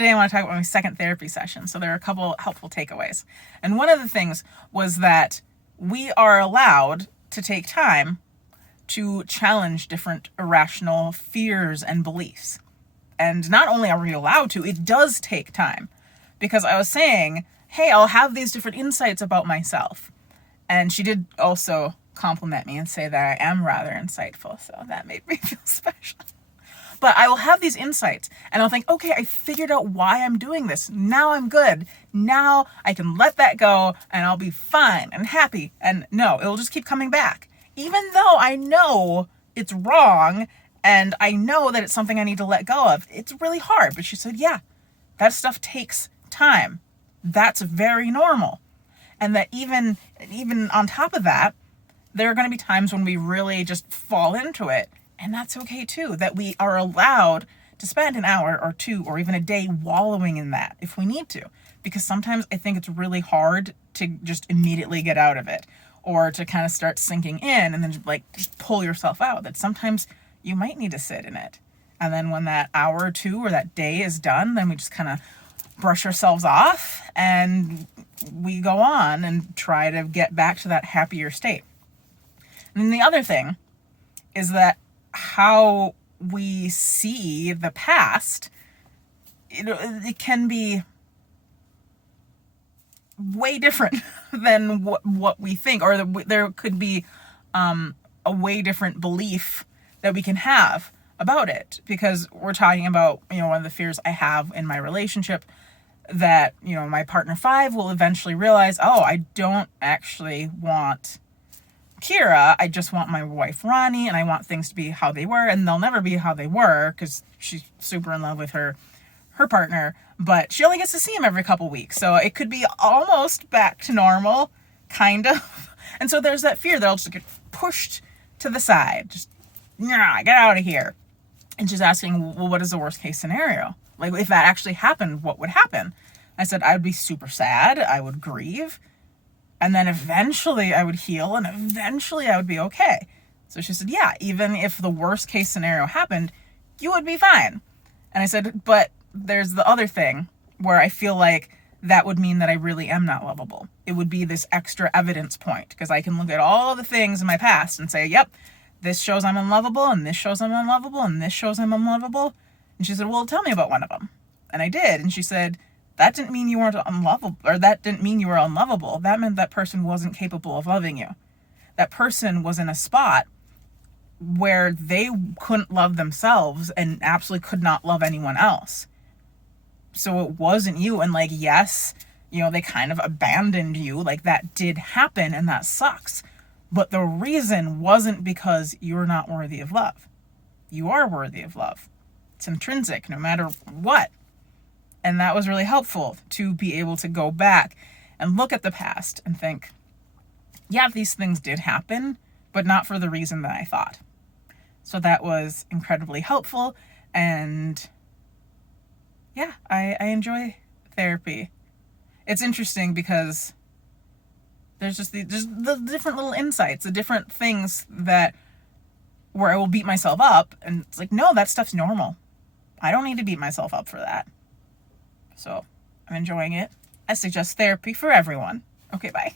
today I want to talk about my second therapy session. So there are a couple helpful takeaways. And one of the things was that we are allowed to take time to challenge different irrational fears and beliefs. And not only are we allowed to, it does take time. Because I was saying, hey, I'll have these different insights about myself. And she did also compliment me and say that I am rather insightful. So that made me feel special. But I will have these insights and I'll think, okay, I figured out why I'm doing this. Now I'm good. Now I can let that go and I'll be fine and happy. And no, it'll just keep coming back. Even though I know it's wrong and I know that it's something I need to let go of, it's really hard. But she said, yeah, that stuff takes time. That's very normal. And that even on top of that, there are going to be times when we really just fall into it. And that's okay too, that we are allowed to spend an hour or two or even a day wallowing in that if we need to. Because sometimes I think it's really hard to just immediately get out of it or to kind of start sinking in and then just pull yourself out. That sometimes you might need to sit in it. And then when that hour or two or that day is done, then we just kind of brush ourselves off and we go on and try to get back to that happier state. And then the other thing is that how we see the past, it can be way different than what we think, or there could be a way different belief that we can have about it, because we're talking about, one of the fears I have in my relationship that, my partner 5 will eventually realize, oh, I don't actually want Kira, I just want my wife Ronnie, and I want things to be how they were, and they'll never be how they were because she's super in love with her partner, but she only gets to see him every couple weeks, so it could be almost back to normal, kind of. And so there's that fear that I'll just get pushed to the side, just get out of here. And she's asking, well, what is the worst case scenario? Like, if that actually happened, what would happen? I said, I would be super sad, I would grieve, and then eventually I would heal, and eventually I would be okay. So she said, yeah, even if the worst case scenario happened, you would be fine. And I said, but there's the other thing where I feel like that would mean that I really am not lovable. It would be this extra evidence point, because I can look at all the things in my past and say, yep, this shows I'm unlovable, and this shows I'm unlovable, and this shows I'm unlovable. And she said, well, tell me about one of them. And I did. And she said, that didn't mean you weren't unlovable, or that didn't mean you were unlovable. That meant that person wasn't capable of loving you. That person was in a spot where they couldn't love themselves and absolutely could not love anyone else. So it wasn't you. And yes, they kind of abandoned you. That did happen, and that sucks. But the reason wasn't because you're not worthy of love. You are worthy of love. It's intrinsic, no matter what. And that was really helpful to be able to go back and look at the past and think, yeah, these things did happen, but not for the reason that I thought. So that was incredibly helpful. And yeah, I enjoy therapy. It's interesting because there's just the different little insights, the different things that where I will beat myself up. And it's like, no, that stuff's normal. I don't need to beat myself up for that. So I'm enjoying it. I suggest therapy for everyone. Okay, bye.